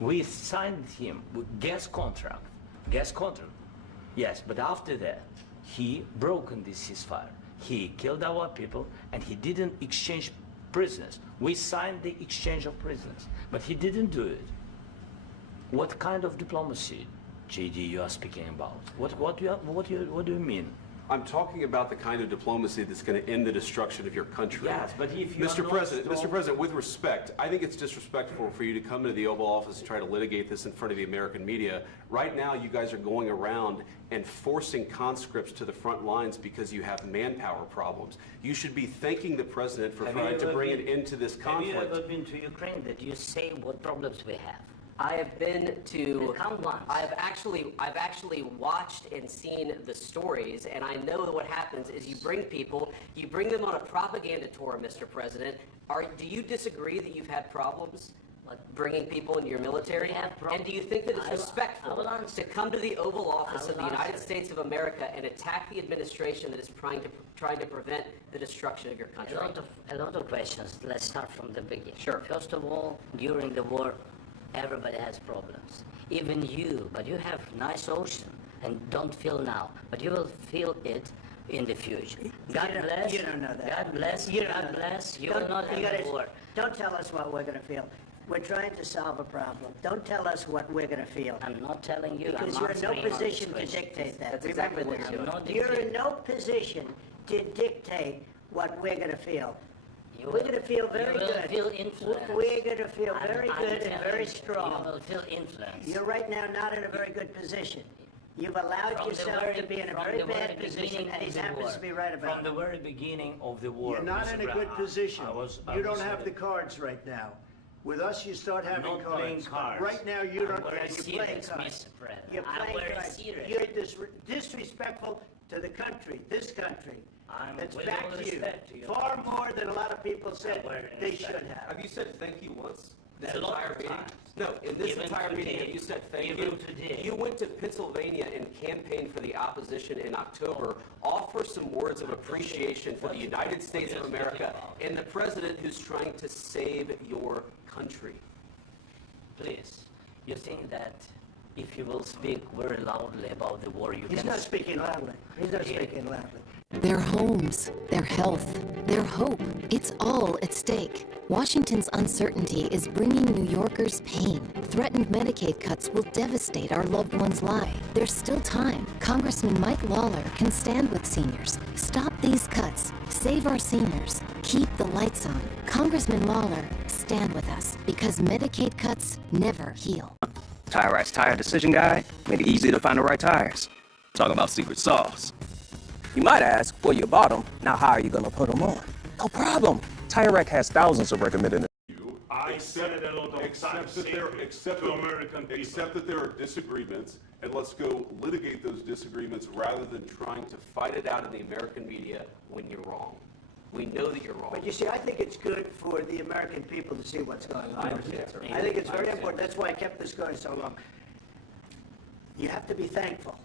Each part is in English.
We signed him with gas contract. Yes, but after that, he broken this ceasefire. He killed our people, and he didn't exchange prisoners. We signed the exchange of prisoners, but he didn't do it. What kind of diplomacy, JD, you are speaking about? What do you mean? I'm talking about the kind of diplomacy that's going to end the destruction of your country. Yes, but if you Mr. President, with respect, I think it's disrespectful for you to come into the Oval Office and try to litigate this in front of the American media. Right now, you guys are going around and forcing conscripts to the front lines because you have manpower problems. You should be thanking the President for trying to bring an end to this conflict. Have you ever been to Ukraine that you say what problems we have? I have been to. Count once. I've actually watched and seen the stories, and I know that what happens is you bring them on a propaganda tour, Mr. President. Do you disagree that you've had problems bringing people into your military? And do you think that it's respectful to come to the Oval Office of the United States of America and attack the administration that is trying to prevent the destruction of your country? A lot of questions. Let's start from the beginning. Sure. First of all, during the war, everybody has problems. Even you, but you have nice ocean and don't feel now, but you will feel it in the future. God bless. You don't know that. God bless. God bless. You will not have war. Don't tell us what we're going to feel. We're trying to solve a problem. Don't tell us what we're going to feel. I'm not telling you. Because you're in no position to dictate that. That's exactly what you're doing. You're in no position to dictate what we're going to feel. We're going to feel very good. Feel influence. We're going to feel very good and very You strong. will feel influence. You're right now not in a very good position. You've allowed yourself to be in a very bad position, and he happens to be right about From the very beginning of the war. You're not Mr. in a Brown, good position. You don't have the cards right now. With us, you start having not cards. playing cards. Right now, you don't. very You're playing serious, cards. Mr. President. You're I'm playing very cards. serious. You're disrespectful to the country, this country. I'm That's with back all to you. respect to you. Far more than a lot of people said they should have. Have you said thank you once? This A lot entire of meeting? times. No, in this Even entire meeting, today. have you said thank Even you? today. You went to Pennsylvania and campaigned for the opposition in October. Offer some words of appreciation for the United States of America and the President who's trying to save your country. Please, you think that if you will speak very loudly about the war, you He's can... not speaking loudly. He's not speaking loudly. Their homes, their health, their hope, it's all at stake. Washington's uncertainty is bringing New Yorkers pain. Threatened Medicaid cuts will devastate our loved ones' lives. There's still time. Congressman Mike Lawler can stand with seniors. Stop these cuts. Save our seniors. Keep the lights on. Congressman Lawler, stand with us, because Medicaid cuts never heal. Tire Rack's tire decision guide made it easy to find the right tires. Talk about secret sauce. You might ask, well, you bought them. Now how are you going to put them on? No problem. Tire Rack has thousands of recommended. I said it a lot of times to American people. Accept that there are disagreements, and let's go litigate those disagreements rather than trying to fight it out in the American media when you're wrong. We know that you're wrong. But you see, I think it's good for the American people to see what's going on. I think it's very important. That's why I kept this going so long. You have to be thankful.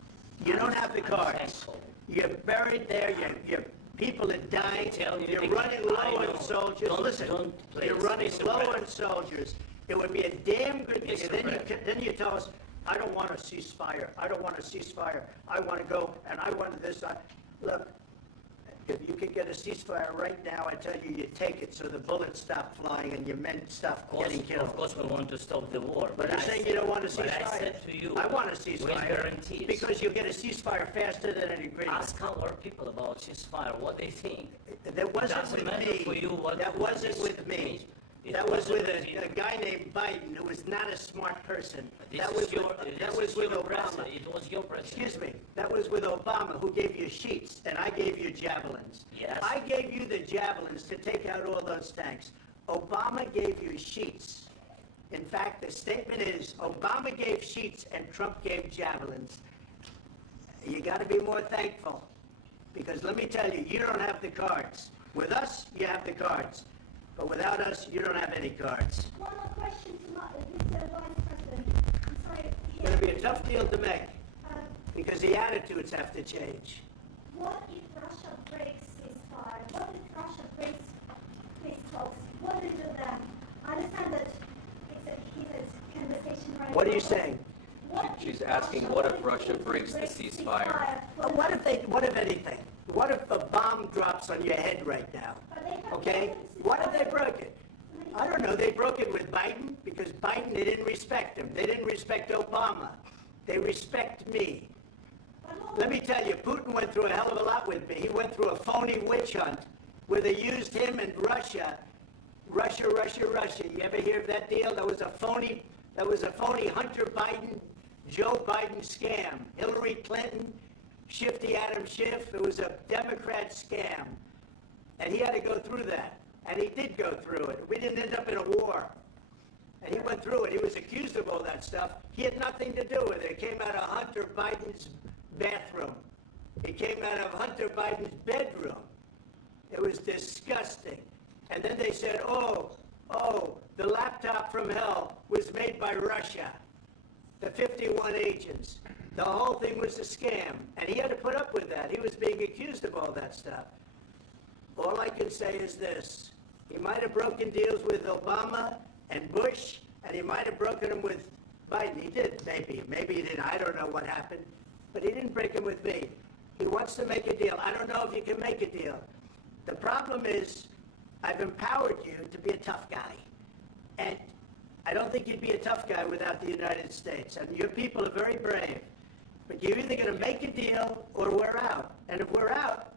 You don't have the cards. You're buried there. You're people are dying. You're running low on soldiers. Listen, you're running low on soldiers. It would be a damn good thing. And then you tell us, I don't want a ceasefire. I don't want a ceasefire. I want to go, and I want this. Look, if you could get a ceasefire right now, I tell you, you take it so the bullets stop flying and your men stop getting killed. Of course, we want to stop the war. But you're saying you don't want a ceasefire. But I said to you, I want a ceasefire. with guarantees. Because you'll get a ceasefire faster than an agreement. Ask our people about ceasefire, what they think. That wasn't Doesn't with matter me. for you what That wasn't with me. means. That was with a guy named Biden, who was not a smart person. That was with Obama. It was your president. Excuse me. That was with Obama, who gave you sheets, and I gave you javelins. Yes. I gave you the javelins to take out all those tanks. Obama gave you sheets. In fact, the statement is, Obama gave sheets and Trump gave javelins. You got to be more thankful, because let me tell you, you don't have the cards. With us, you have the cards. But without us, you don't have any cards. One more question to Mr. Vice President. I'm sorry. It's going to be a tough deal to make, because the attitudes have to change. What if Russia breaks ceasefire? What if Russia breaks peace talks? What do you do then? I understand that it's a heated conversation What are you saying? She's asking, what if Russia breaks the ceasefire? Well, what if anything? What if a bomb drops on your head right now? Okay? What if they broke it? I don't know. They broke it with Biden because Biden, they didn't respect him. They didn't respect Obama. They respect me. Let me tell you, Putin went through a hell of a lot with me. He went through a phony witch hunt where they used him and Russia. Russia. You ever hear of that deal? That was a phony Hunter Biden, Joe Biden scam. Hillary Clinton, Shifty Adam Schiff. It was a Democrat scam. And he had to go through that. And he did go through it. We didn't end up in a war. And he went through it. He was accused of all that stuff. He had nothing to do with it. It came out of Hunter Biden's bathroom. It came out of Hunter Biden's bedroom. It was disgusting. And then they said, oh, the laptop from hell was made by Russia. The 51 agents. The whole thing was a scam. And he had to put up with that. He was being accused of all that stuff. All I can say is this. He might have broken deals with Obama and Bush, and he might have broken them with Biden. He did, maybe. Maybe he didn't. I don't know what happened. But he didn't break them with me. He wants to make a deal. I don't know if you can make a deal. The problem is, I've empowered you to be a tough guy. And I don't think you'd be a tough guy without the United States. And your people are very brave. But you're either going to make a deal or we're out. And if we're out,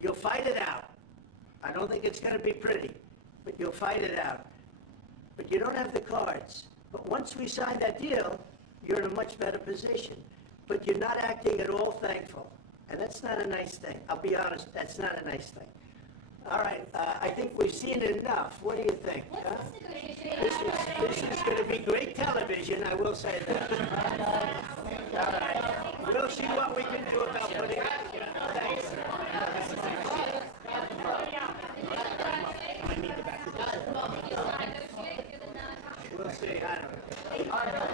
you'll fight it out. I don't think it's going to be pretty, but you'll fight it out. But you don't have the cards. But once we sign that deal, you're in a much better position. But you're not acting at all thankful. And that's not a nice thing. I'll be honest, that's not a nice thing. All right, I think we've seen enough. What do you think? Huh? This is going to be great television, I will say that. All right. We'll see what we can do about putting it together. Thanks. We'll see. I don't know.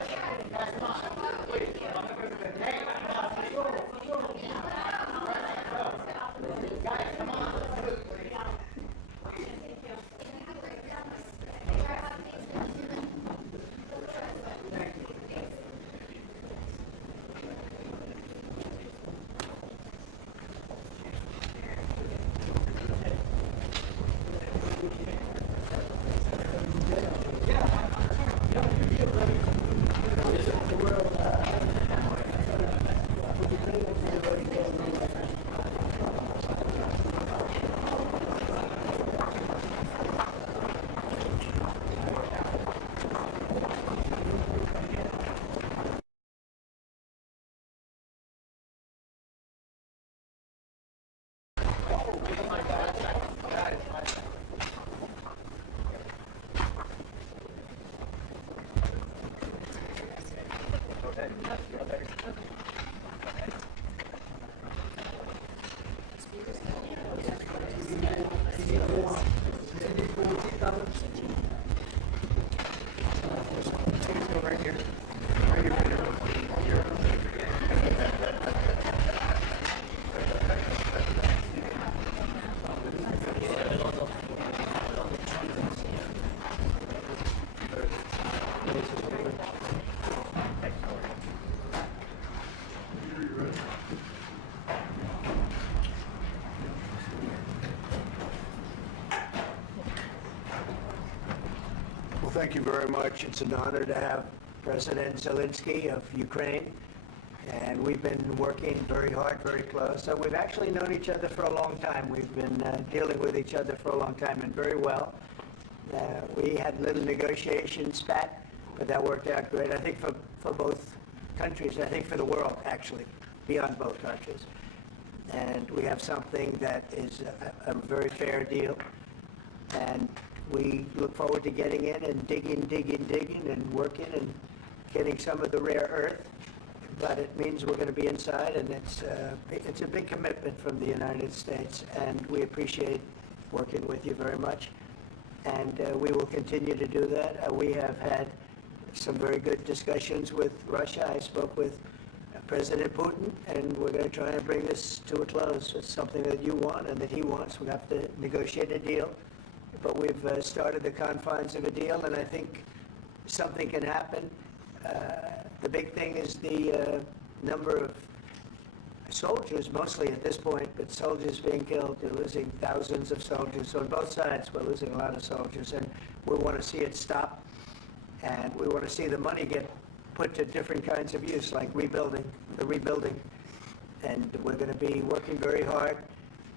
Thank you very much. It's an honor to have President Zelensky of Ukraine. And we've been working very hard, very close. So we've actually known each other for a long time. We've been dealing with each other for a long time and very well. We had little negotiation spat, but that worked out great. I think for both countries, I think for the world, actually, beyond both countries. And we have something that is a very fair deal. And we look forward to getting in and digging and working and getting some of the rare earth. But it means we're going to be inside, and it's a big commitment from the United States, and we appreciate working with you very much. And we will continue to do that. We have had some very good discussions with Russia. I spoke with President Putin, and we're going to try and bring this to a close. It's something that you want and that he wants. We have to negotiate a deal. But we've started the confines of a deal, and I think something can happen. The big thing is the number of soldiers, mostly at this point, but soldiers being killed. You're losing thousands of soldiers on both sides. We're losing a lot of soldiers, and we want to see it stop. And we want to see the money get put to different kinds of use, like rebuilding. And we're going to be working very hard.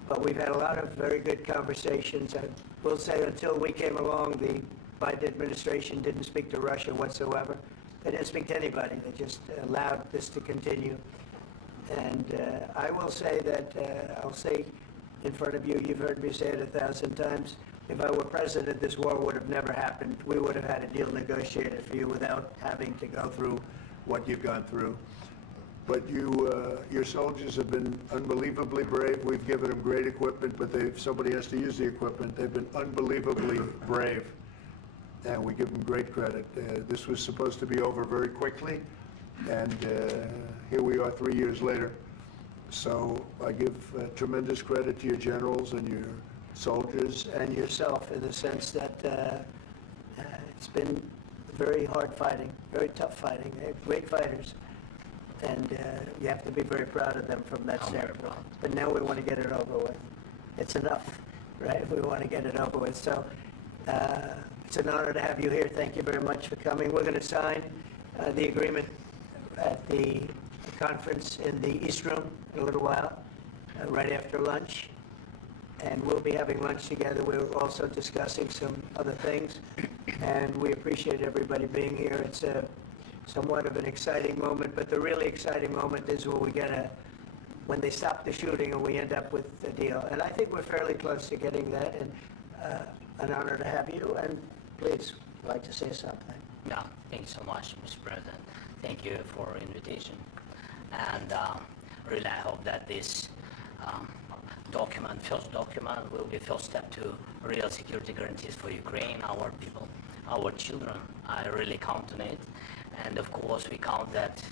But we've had a lot of very good conversations. I will say until we came along, the Biden administration didn't speak to Russia whatsoever. They didn't speak to anybody. They just allowed this to continue. And I will say that, I'll say in front of you, you've heard me say it 1,000 times, if I were president, this war would have never happened. We would have had a deal negotiated for you without having to go through what you've gone through. But your soldiers have been unbelievably brave. We've given them great equipment, but somebody has to use the equipment. They've been unbelievably brave, and we give them great credit. This was supposed to be over very quickly, and here we are 3 years later. So I give tremendous credit to your generals and your soldiers and yourself, in the sense that it's been very hard fighting, very tough fighting. They're great fighters. And you have to be very proud of them from that standpoint. But now we want to get it over with. It's enough, right? We want to get it over with. So it's an honor to have you here. Thank you very much for coming. We're going to sign the agreement at the conference in the East Room in a little while, right after lunch. And we'll be having lunch together. We're also discussing some other things. And we appreciate everybody being here. It's somewhat of an exciting moment, but the really exciting moment is when they stop the shooting and we end up with the deal. And I think we're fairly close to getting that, and an honor to have you. And please, I'd like to say something. No, thank you so much, Mr. President. Thank you for the invitation. And really, I hope that this first document, will be first step to real security guarantees for Ukraine, our people, our children. I really count on it. And of course, we count that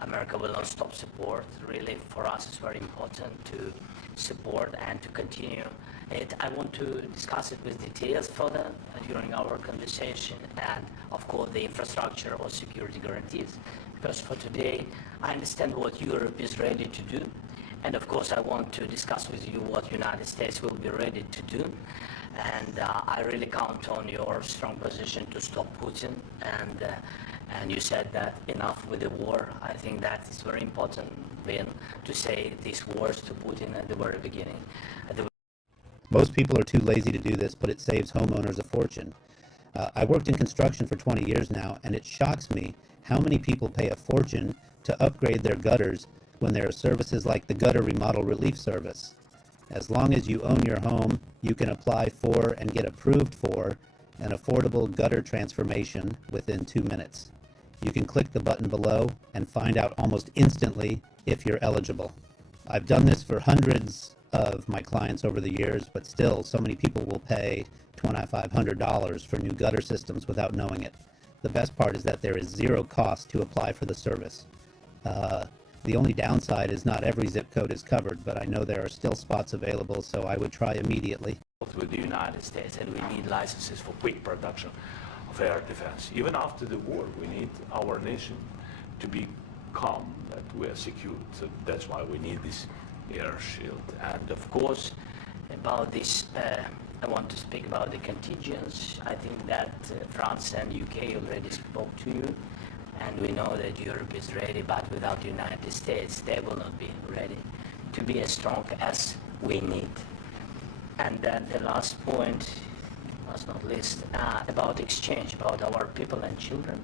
America will not stop support. Really, for us, it's very important to support and to continue it. I want to discuss it with details further during our conversation, and of course, the infrastructure or security guarantees. Because for today, I understand what Europe is ready to do, and of course, I want to discuss with you what United States will be ready to do. And I really count on your strong position to stop Putin. And you said that enough with the war. I think that is very important, Ben, to say these words to Putin at the very beginning. Most people are too lazy to do this, but it saves homeowners a fortune. I worked in construction for 20 years now, and it shocks me how many people pay a fortune to upgrade their gutters when there are services like the Gutter Remodel Relief Service. As long as you own your home, you can apply for and get approved for an affordable gutter transformation within 2 minutes. You can click the button below and find out almost instantly if you're eligible. I've done this for hundreds of my clients over the years, but still, so many people will pay $2,500 for new gutter systems without knowing it. The best part is that there is zero cost to apply for the service. The only downside is not every zip code is covered, but I know there are still spots available, so I would try immediately. With the United States, and we need licenses for quick production of air defense. Even after the war, we need our nation to be calm, that we are secure. So that's why we need this air shield. And of course, about this, I want to speak about the contingents. I think that France and UK already spoke to you, and we know that Europe is ready, but without the United States, they will not be ready to be as strong as we need. And then the last point, last not least, about exchange, about our people and children.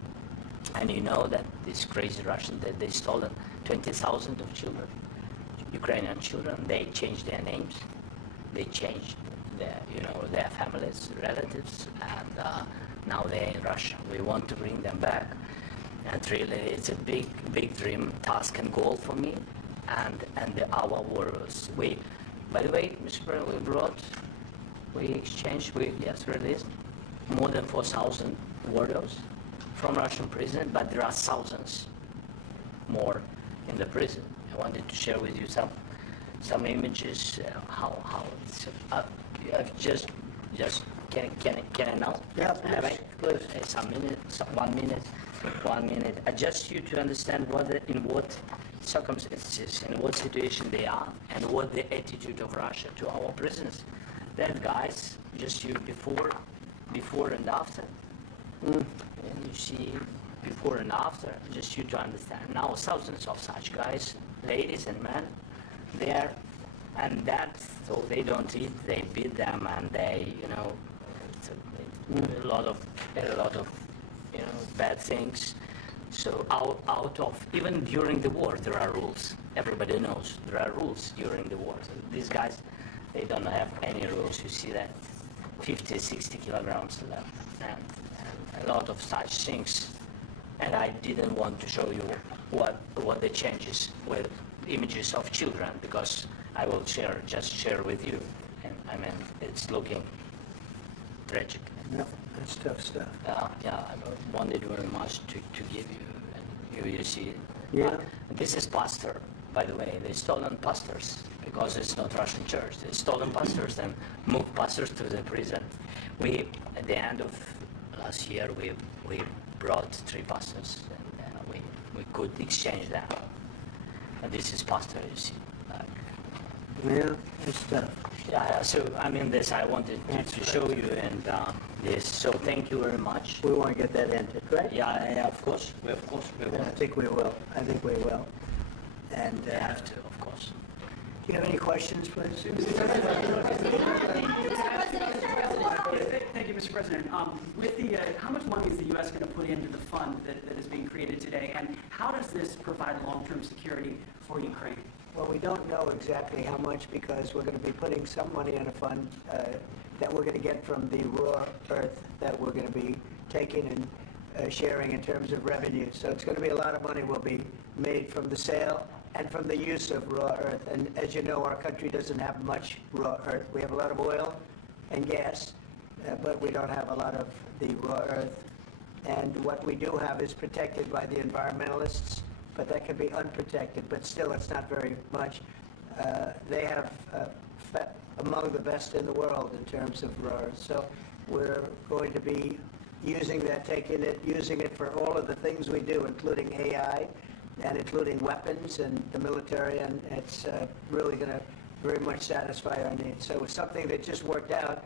And you know that these crazy Russians, that they stolen 20,000 of children, Ukrainian children. They changed their names, they changed their families, relatives, and now they're in Russia. We want to bring them back. And really, it's a big, big dream, task, and goal for me and our warriors. By the way, Mr. President, we exchanged, we just released more than 4,000 warriors from Russian prison, but there are thousands more in the prison. I wanted to share with you some images, how it's, can I now? Yeah, please. Some minutes, 1 minute. 1 minute. Just you to understand in what circumstances, in what situation they are, and what the attitude of Russia to our prisoners. That guys, just you before and after. And you see before and after, just you to understand. Now thousands of such guys, ladies and men, there, and that, so they don't eat, they beat them, and they, it's a lot of, bad things. So out of, even during the war, there are rules. Everybody knows there are rules during the war. So these guys, they don't have any rules. You see that 50, 60 kilograms left, and a lot of such things. And I didn't want to show you what the changes with images of children, because I will just share with you. And I mean, it's looking tragic. No, that's tough stuff. Yeah, I wanted very much to give you, and you see it. Yeah. This is pastor, by the way. They stolen pastors because it's not Russian church. They stolen pastors and moved pastors to the prison. We, at the end of last year, we brought 3 pastors, and we could exchange them. And this is pastor, you see. Yeah, it's tough. Yeah, so I mean, this I wanted to show you, and this. So thank you very much. We want to get that ended, right? Yeah, of course. We I will. think we will. And We have to, of course. do you have any questions, please? Thank you, Mr. President. With the, how much money is the U.S. going to put into the fund that is being created today, and how does this provide long-term security for Ukraine? Well, we don't know exactly how much, because we're going to be putting some money in a fund that we're going to get from the raw earth that we're going to be taking and sharing in terms of revenue. So it's going to be a lot of money will be made from the sale and from the use of raw earth. And as you know, our country doesn't have much raw earth. We have a lot of oil and gas, but we don't have a lot of the raw earth. And what we do have is protected by the environmentalists, but that can be unprotected, but still it's not very much. They have among the best in the world in terms of raw earth. So we're going to be using that, using it for all of the things we do, including AI and including weapons and the military, and it's really going to very much satisfy our needs. So it's something that just worked out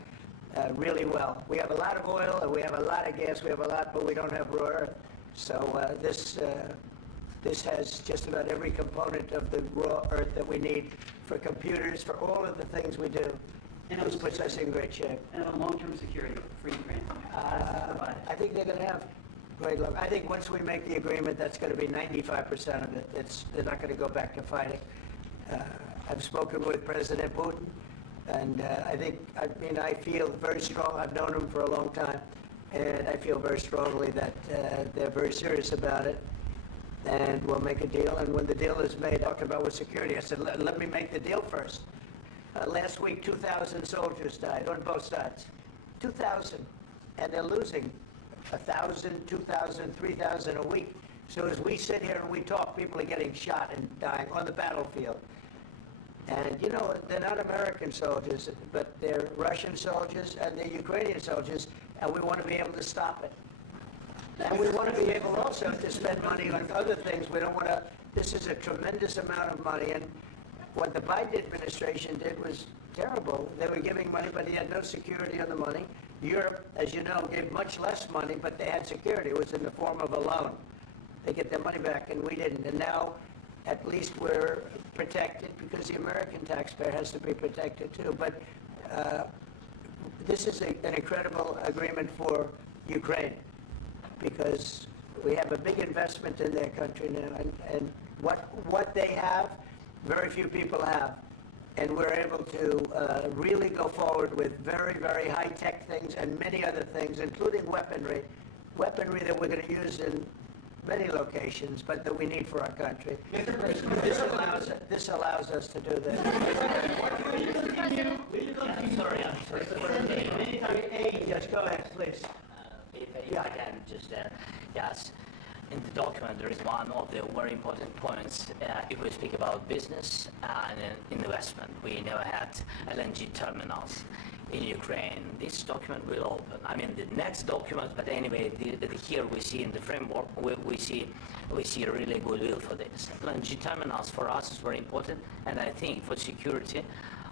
really well. We have a lot of oil and we have a lot of gas, we have a lot, but we don't have raw earth. So this has just about every component of the raw earth that we need for computers, for all of the things we do. And this puts us in great shape. And a long-term security for Ukraine? I think they're going to have great luck. I think once we make the agreement, that's going to be 95% of it. They're not going to go back to fighting. I've spoken with President Putin, and I feel very strong. I've known him for a long time, and I feel very strongly that they're very serious about it. And we'll make a deal, and when the deal is made, talking about with security, I said, let me make the deal first. Last week, 2,000 soldiers died on both sides. 2,000. And they're losing 1,000, 2,000, 3,000 a week. So as we sit here and we talk, people are getting shot and dying on the battlefield. And, they're not American soldiers, but they're Russian soldiers and they're Ukrainian soldiers, and we want to be able to stop it. And we want to be able also to spend money on other things. We don't want to, this is a tremendous amount of money, and what the Biden administration did was terrible. They were giving money, but they had no security on the money. Europe, as you know, gave much less money, but they had security. It was in the form of a loan. They get their money back, and we didn't. And now, at least we're protected, because the American taxpayer has to be protected too. But this is an incredible agreement for Ukraine, because we have a big investment in their country now, and what they have, very few people have. And we're able to really go forward with very, very high-tech things and many other things, including weaponry that we're going to use in many locations, but that we need for our country. This allows us to do that. I'm sorry. Yes, go ahead, please. If I can just yes. In the document, there is one of the very important points. If we speak about business and investment, we never had LNG terminals in Ukraine. This document will open. I mean, the next document, but anyway, here we see in the framework, we see really goodwill for this. LNG terminals for us is very important, and I think for security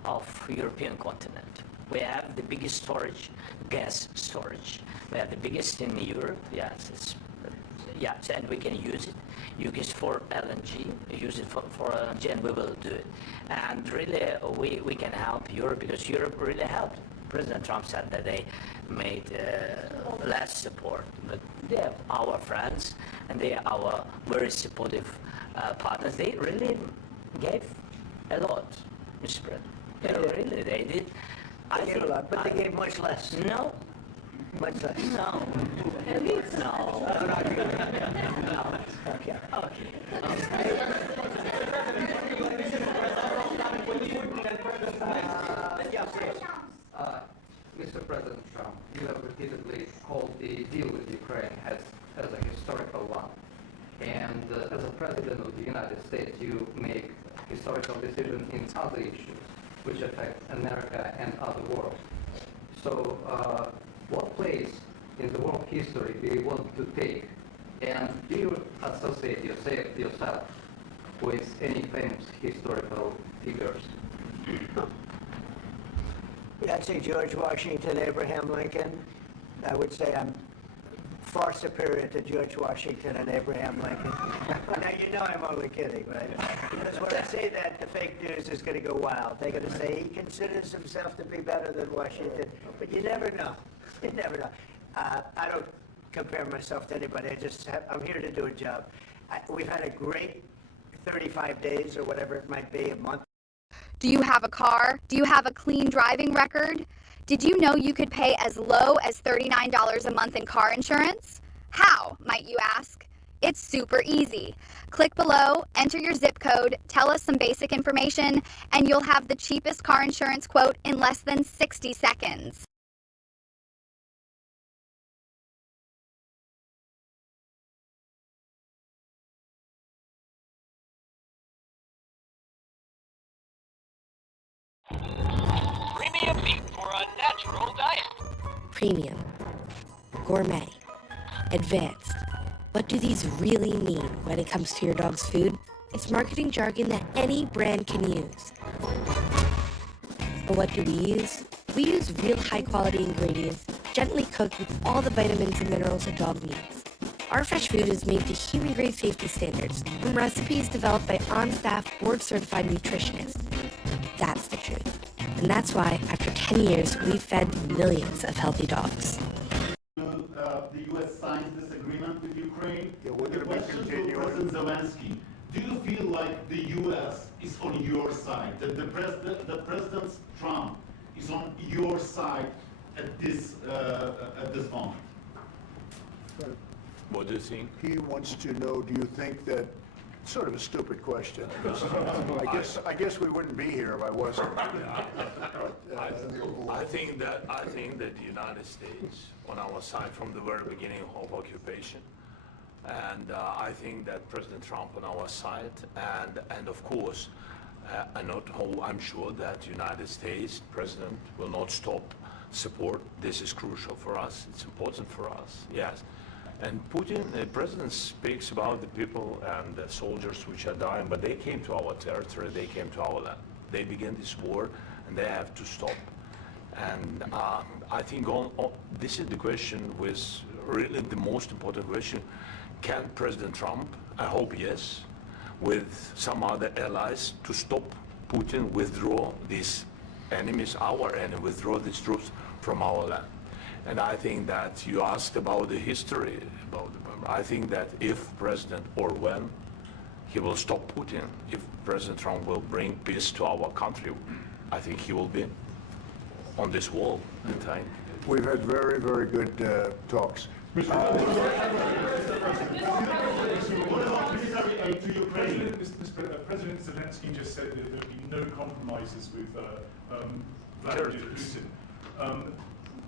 of European continent. We have the biggest storage, gas storage. We have the biggest in Europe, yes, and we can use it. Use it for LNG, use it for LNG, and we will do it. And really, we can help Europe, because Europe really helped. President Trump said that they made less support, but they are our friends, and they are our very supportive partners. They really gave a lot, Mr. President. They did. They gave a lot, but they gave much less. No. Much less. No. No. No. Okay. Mr. President Trump, you have repeatedly called the deal with Ukraine as a historical one. And as a President of the United States, you make historical decisions in other issues which affect America and other world. So what place in the world history do you want to take? And do you associate yourself with any famous historical figures? Yeah, I'd say George Washington, Abraham Lincoln. I would say I'm far superior to George Washington and Abraham Lincoln. Now, you know I'm only kidding, right? Because when I say that, the fake news is going to go wild. They're going to say he considers himself to be better than Washington. But you never know. You never know. I don't compare myself to anybody. I'm here to do a job. We've had a great 35 days or whatever it might be, a month. Do you have a car? Do you have a clean driving record? Did you know you could pay as low as $39 a month in car insurance? How, might you ask? It's super easy. Click below, enter your zip code, tell us some basic information, and you'll have the cheapest car insurance quote in less than 60 seconds. Premium meat for a natural diet. Premium, gourmet, advanced. What do these really mean when it comes to your dog's food? It's marketing jargon that any brand can use. But what do we use? We use real high-quality ingredients, gently cooked with all the vitamins and minerals a dog needs. Our fresh food is made to human-grade safety standards from recipes developed by on-staff, board-certified nutritionists. That's the truth. And that's why, after 10 years, we've fed millions of healthy dogs. The U.S. signs this agreement with Ukraine. Yeah, we're going to be continuing. President Zelensky, do you feel like the U.S. is on your side, that the President Trump is on your side at this moment? What do you think? He wants to know, do you think that, sort of a stupid question. I guess we wouldn't be here if I wasn't. I think that the United States on our side from the very beginning of occupation, and I think that President Trump on our side, and of course, I'm sure that United States President will not stop support. This is crucial for us. It's important for us. Yes. And Putin, the president, speaks about the people and the soldiers which are dying, but they came to our territory, they came to our land. They began this war, and they have to stop. And I think this is the question, with really the most important question. Can President Trump, I hope yes, with some other allies, to stop Putin, withdraw these enemies, our enemy, withdraw these troops from our land? And I think that you asked about the history, I think that if President, or when, he will stop Putin, if President Trump will bring peace to our country, I think he will be on this wall in time. We've had very, very good talks. What about military aid to Ukraine? President Zelensky just said that there would be no compromises with Vladimir Putin.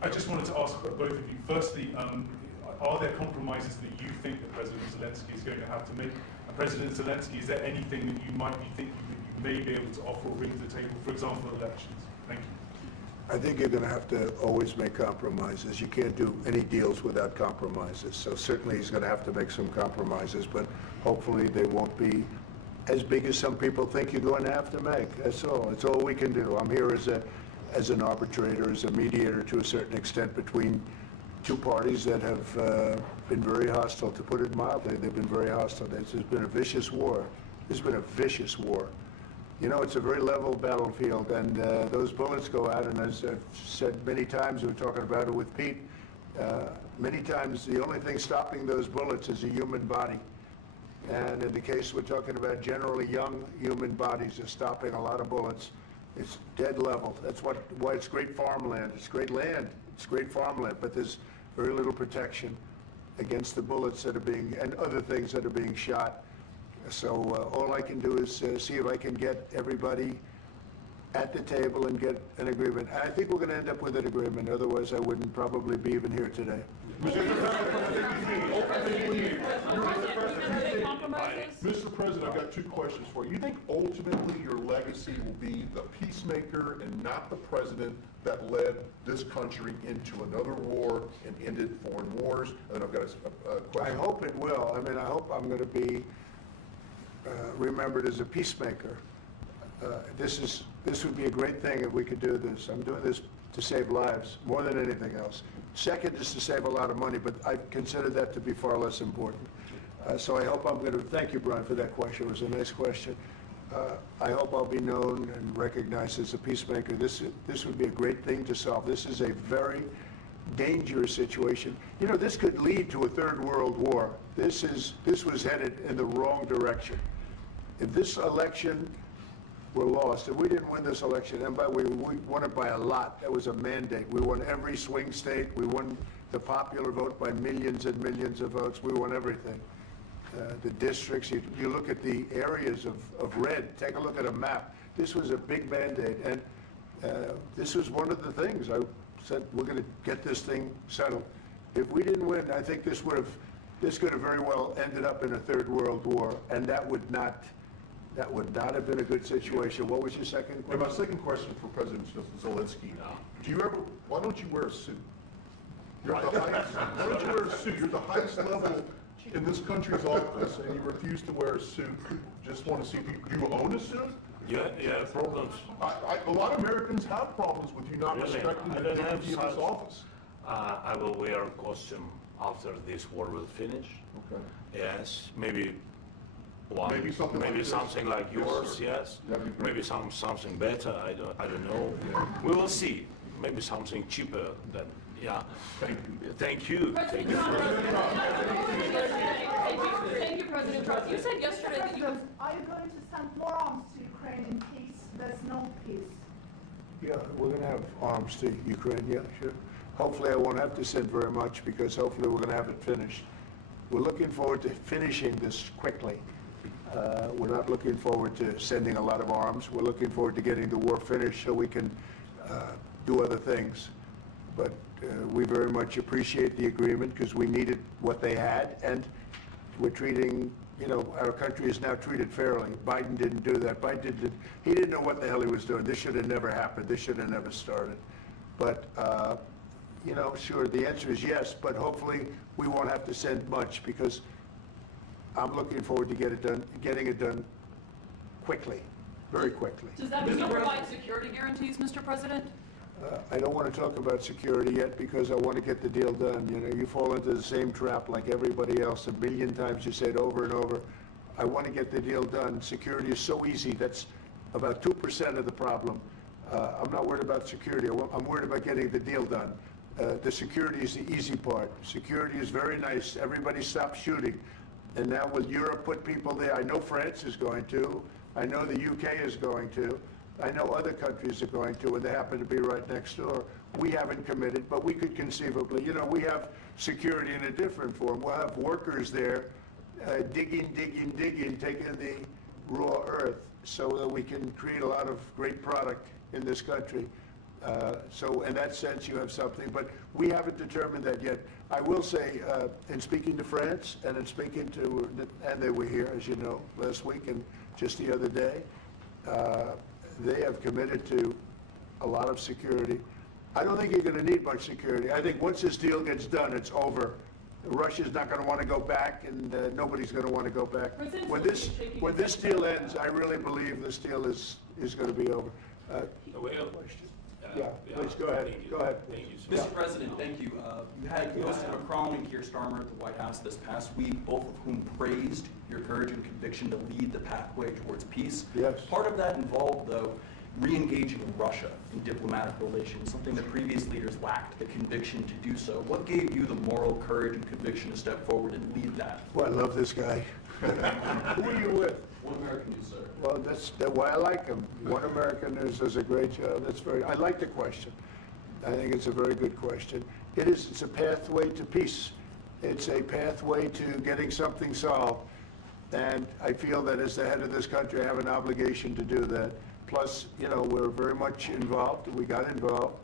I just wanted to ask both of you, firstly, are there compromises that you think that President Zelensky is going to have to make? And President Zelensky, is there anything that you might be thinking that you may be able to offer or bring to the table, for example, elections? Thank you. I think you're going to have to always make compromises. You can't do any deals without compromises. So certainly he's going to have to make some compromises, but hopefully they won't be as big as some people think you're going to have to make. That's all. It's all we can do. I'm here as an arbitrator, as a mediator to a certain extent between two parties that have been very hostile, to put it mildly. They've been very hostile. There's been a vicious war. There's been a vicious war. You know, it's a very level battlefield, and those bullets go out, and as I've said many times, we were talking about it with Pete, many times the only thing stopping those bullets is a human body. And in the case we're talking about, generally young human bodies are stopping a lot of bullets. It's dead level. That's why it's great farmland. It's great land. It's great farmland, but there's very little protection against the bullets that are being, and other things that are being shot. So all I can do is see if I can get everybody at the table and get an agreement. And I think we're going to end up with an agreement. Otherwise, I wouldn't probably be even here today. Mr. President, I've got two questions for you. You think ultimately your legacy will be the peacemaker and not the president that led this country into another war and ended foreign wars? And then I've got a question. I hope it will. I mean, I hope I'm going to be remembered as a peacemaker. This would be a great thing if we could do this. I'm doing this to save lives more than anything else. Second is to save a lot of money, but I consider that to be far less important. So I hope I'm going to, thank you, Brian, for that question. It was a nice question. I hope I'll be known and recognized as a peacemaker. This would be a great thing to solve. This is a very dangerous situation. You know, this could lead to a third world war. This was headed in the wrong direction. If this election were lost, if we didn't win this election, and we won it by a lot, that was a mandate. We won every swing state. We won the popular vote by millions and millions of votes. We won everything. The districts, you look at the areas of red, take a look at a map. This was a big mandate, and this was one of the things. I said, we're going to get this thing settled. If we didn't win, I think this could have very well ended up in a third world war, and that would not have been a good situation. What was your second question? And my second question for President Zelensky. Why don't you wear a suit? Why don't you wear a suit? You're the highest level in this country's office, and you refuse to wear a suit. Just want to see, do you own a suit? Yeah, problems. A lot of Americans have problems with you not respecting the dignity of this office. I will wear a costume after this war will finish. Okay. Yes, maybe one. Maybe something like yours. Yes. Maybe something better. I don't know. We will see. Maybe something cheaper than. Yeah. Thank you. Thank you, President Trump. You said yesterday that you have... Are you going to send more arms to Ukraine in case there's no peace? Yeah, we're going to have arms to Ukraine, yeah, sure. Hopefully I won't have to send very much, because hopefully we're going to have it finished. We're looking forward to finishing this quickly. We're not looking forward to sending a lot of arms. We're looking forward to getting the war finished so we can do other things. But we very much appreciate the agreement, because we needed what they had, and we're treating, you know, our country is now treated fairly. Biden didn't do that. He didn't know what the hell he was doing. This should have never happened. This should have never started. But, you know, sure, the answer is yes, but hopefully we won't have to send much, because I'm looking forward to getting it done quickly, very quickly. Does that mean you provide security guarantees, Mr. President? I don't want to talk about security yet, because I want to get the deal done. You know, you fall into the same trap like everybody else. A million times you say it over and over. I want to get the deal done. Security is so easy. That's about 2% of the problem. I'm not worried about security. I'm worried about getting the deal done. The security is the easy part. Security is very nice. Everybody stopped shooting. And now will Europe put people there? I know France is going to. I know the UK is going to. I know other countries are going to, and they happen to be right next door. We haven't committed, but we could conceivably. You know, we have security in a different form. We'll have workers there digging, taking the raw earth so that we can create a lot of great product in this country. So in that sense, you have something, but we haven't determined that yet. I will say, in speaking to France and in speaking to, and they were here, as you know, last week and just the other day, they have committed to a lot of security. I don't think you're going to need much security. I think once this deal gets done, it's over. Russia's not going to want to go back, and nobody's going to want to go back. When this deal ends, I really believe this deal is going to be over. Yeah, please go ahead. Go ahead. Mr. President, thank you. You had Mr. Macron and Keir Starmer at the White House this past week, both of whom praised your courage and conviction to lead the pathway towards peace. Yes. Part of that involved, though, re-engaging Russia in diplomatic relations, something that previous leaders lacked the conviction to do so. What gave you the moral courage and conviction to step forward and lead that? Well, I love this guy. Who are you with? One American News, sir. Well, that's why I like him. One American News does a great job. I like the question. I think it's a very good question. It's a pathway to peace. It's a pathway to getting something solved. And I feel that as the head of this country, I have an obligation to do that. Plus, we're very much involved. We got involved.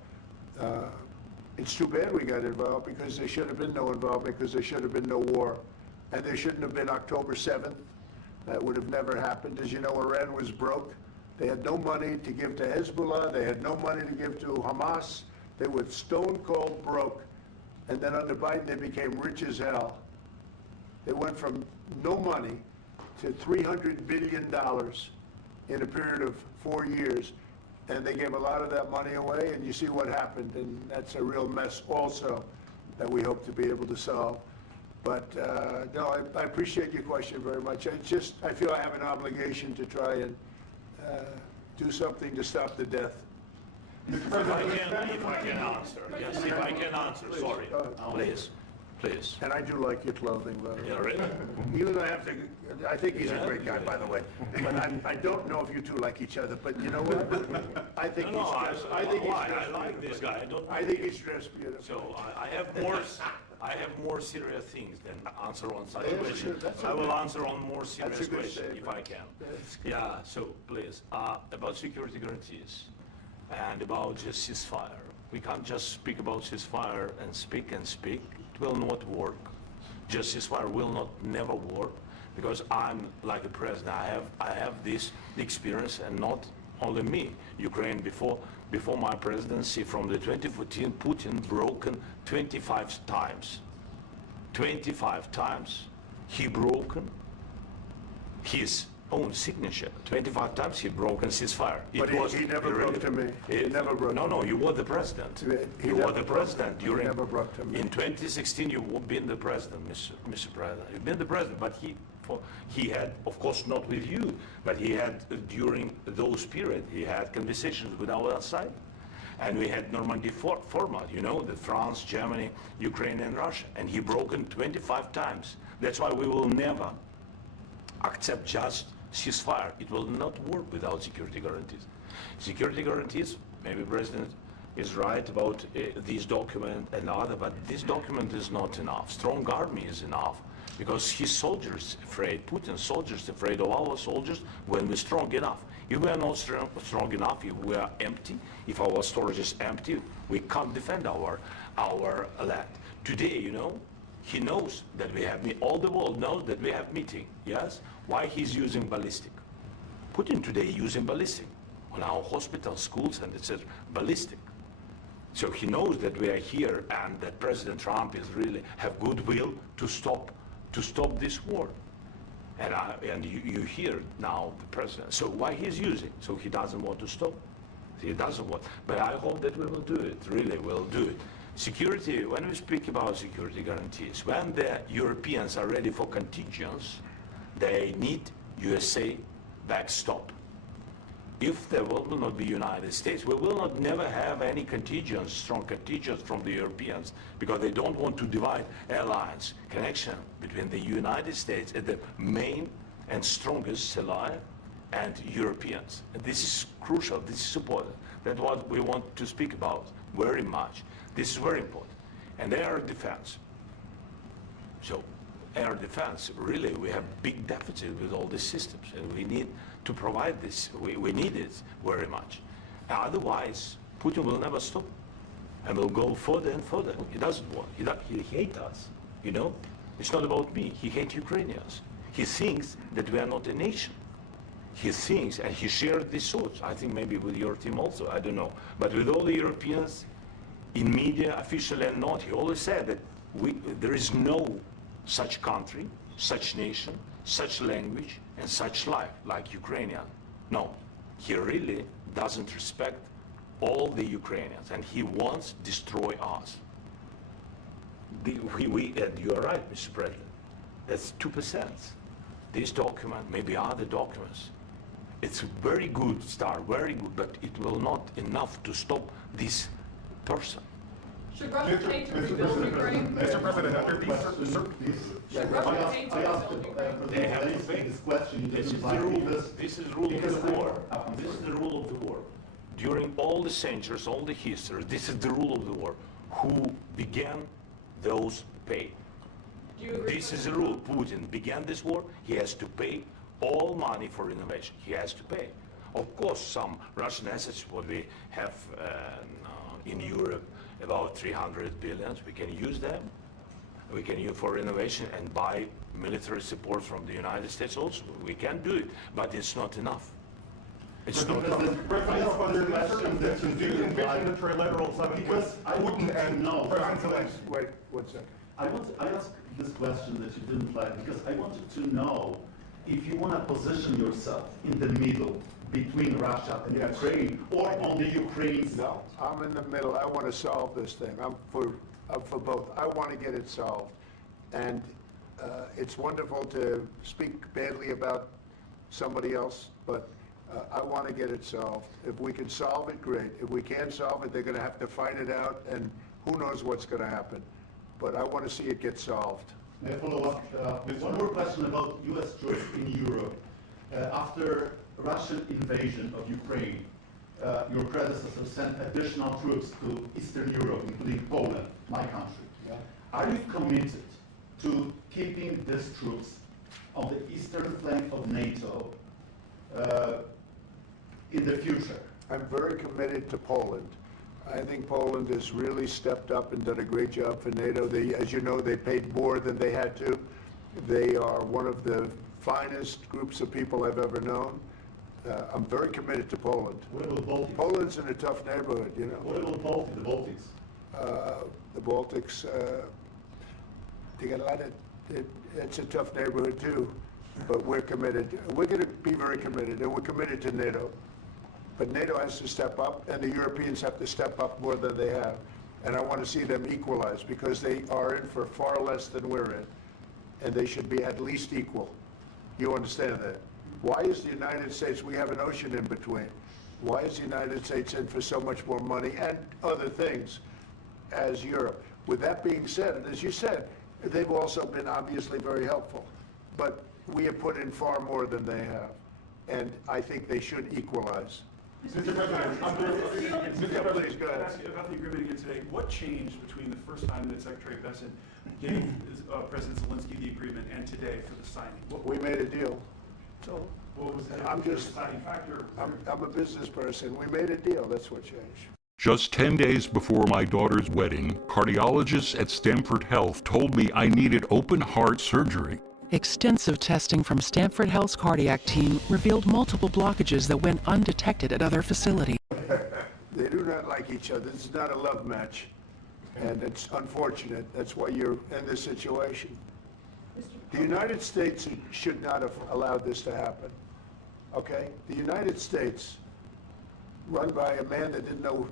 It's too bad we got involved because there should have been no involvement, because there should have been no war. And there shouldn't have been October 7th. That would have never happened. As you know, Iran was broke. They had no money to give to Hezbollah. They had no money to give to Hamas. They were stone cold broke. And then under Biden, they became rich as hell. They went from no money to $300 billion in a period of 4 years. And they gave a lot of that money away, and you see what happened. And that's a real mess also that we hope to be able to solve. But no, I appreciate your question very much. I feel I have an obligation to try and do something to stop the death. If I can answer. Yes, if I can answer, sorry. Please. And I do like your clothing, by the way. Yeah, really? You and I think he's a great guy, by the way. But I don't know if you two like each other, but you know what? I think he's dressed. I like this guy. I think he's dressed beautiful. So I have more serious things than answer on such questions. I will answer on more serious questions if I can. Yeah, so please, about security guarantees and about just ceasefire. We can't just speak about ceasefire and speak. It will not work. Just ceasefire will never work, because I'm like a president. I have this experience, and not only me. Ukraine before my presidency, from the 2014, Putin broken 25 times. 25 times he broken his own signature. 25 times he broken ceasefire. But he never broke to me. He never broke. No, you were the president. You were the president during. He never broke to me. In 2016, you've been the president, Mr. President. You've been the president, but he had, of course, not with you, but he had during those periods, he had conversations with our side. And we had Normandy format, the France, Germany, Ukraine, and Russia. And he broken 25 times. That's why we will never accept just ceasefire. It will not work without security guarantees. Security guarantees, maybe President is right about this document and other, but this document is not enough. Strong army is enough, because his soldiers afraid, Putin's soldiers afraid of our soldiers when we're strong enough. If we are not strong enough, if we are empty, if our storage is empty, we can't defend our land. Today, he knows that we have, all the world knows that we have meeting, yes? Why he's using ballistic? Putin today using ballistic on our hospitals, schools, and it says ballistic. So he knows that we are here and that President Trump is really have goodwill to stop this war. And you hear now the president. So why he's using? So he doesn't want to stop. He doesn't want. But I hope that we will do it. Really, we'll do it. Security. When we speak about security guarantees, when the Europeans are ready for contingents, they need USA backstop. If there will not be United States, we will not never have any contingents, strong contingents from the Europeans, because they don't want to divide alliance connection between the United States and the main and strongest ally and Europeans. And this is crucial, this is important. That's what we want to speak about very much. This is very important. And air defense. So air defense, really, we have big deficit with all these systems, and we need to provide this. We need it very much. Otherwise, Putin will never stop, and will go further and further. He doesn't want. He hates us. It's not about me. He hates Ukrainians. He thinks that we are not a nation. He thinks, and he shared these thoughts. I think maybe with your team also. I don't know, but with all the Europeans, in media, officially and not, he always said that there is no such country, such nation, such language, and such life like Ukrainian. No, he really doesn't respect all the Ukrainians, and he wants to destroy us. And you are right, Mr. President. That's 2%. This document, maybe other documents, it's a very good start, very good, but it will not enough to stop this person. Should Russia pay to rebuild Ukraine? Mr. President, under these Should Russia pay to rebuild Ukraine? They have to pay. This question, This is the rule. This is rule of the war. This is the rule of the war. During all the centuries, all the history, this is the rule of the war. Who began, those pay. This is the rule. Putin began this war. He has to pay all money for innovation. He has to pay. Of course, some Russian assets, what we have in Europe, about 300 billion, we can use them. We can use for innovation and buy military support from the United States also. We can do it, but it's not enough. It's not enough. Because I wouldn't end no. Wait 1 second. I asked this question that you didn't like because I wanted to know if you want to position yourself in the middle between Russia and Ukraine or on the Ukraine's. No, I'm in the middle. I want to solve this thing. I'm for both. I want to get it solved. And it's wonderful to speak badly about somebody else, but I want to get it solved. If we can solve it, great. If we can't solve it, they're going to have to fight it out, and who knows what's going to happen. But I want to see it get solved. May I follow up with one more question about U.S. troops in Europe? After Russian invasion of Ukraine, your predecessor sent additional troops to Eastern Europe, including Poland, my country. Yeah. Are you committed to keeping these troops on the eastern flank of NATO in the future? I'm very committed to Poland. I think Poland has really stepped up and done a great job for NATO. As you know, they paid more than they had to. They are one of the finest groups of people I've ever known. I'm very committed to Poland. What about the Baltics? Poland's in a tough neighborhood, you know. What about the Baltics? The Baltics, they got a lot of, it's a tough neighborhood too, but we're committed. We're going to be very committed, and we're committed to NATO. But NATO has to step up, and the Europeans have to step up more than they have. And I want to see them equalize, because they are in for far less than we're in, and they should be at least equal. You understand that? Why is the United States, we have an ocean in between, why is the United States in for so much more money and other things as Europe? With that being said, and as you said, they've also been obviously very helpful, but we have put in far more than they have, and I think they should equalize. Mr. President, please go ahead. About the agreement again today, what changed between the first time that Secretary Bessent gave President Zelensky the agreement and today for the signing? We made a deal. So what was that? I'm a business person. We made a deal. That's what changed. Just 10 days before my daughter's wedding, cardiologists at Stanford Health told me I needed open heart surgery. Extensive testing from Stanford Health's cardiac team revealed multiple blockages that went undetected at other facilities. They do not like each other. This is not a love match, and it's unfortunate. That's why you're in this situation. The United States should not have allowed this to happen, okay? The United States, run by a man that didn't know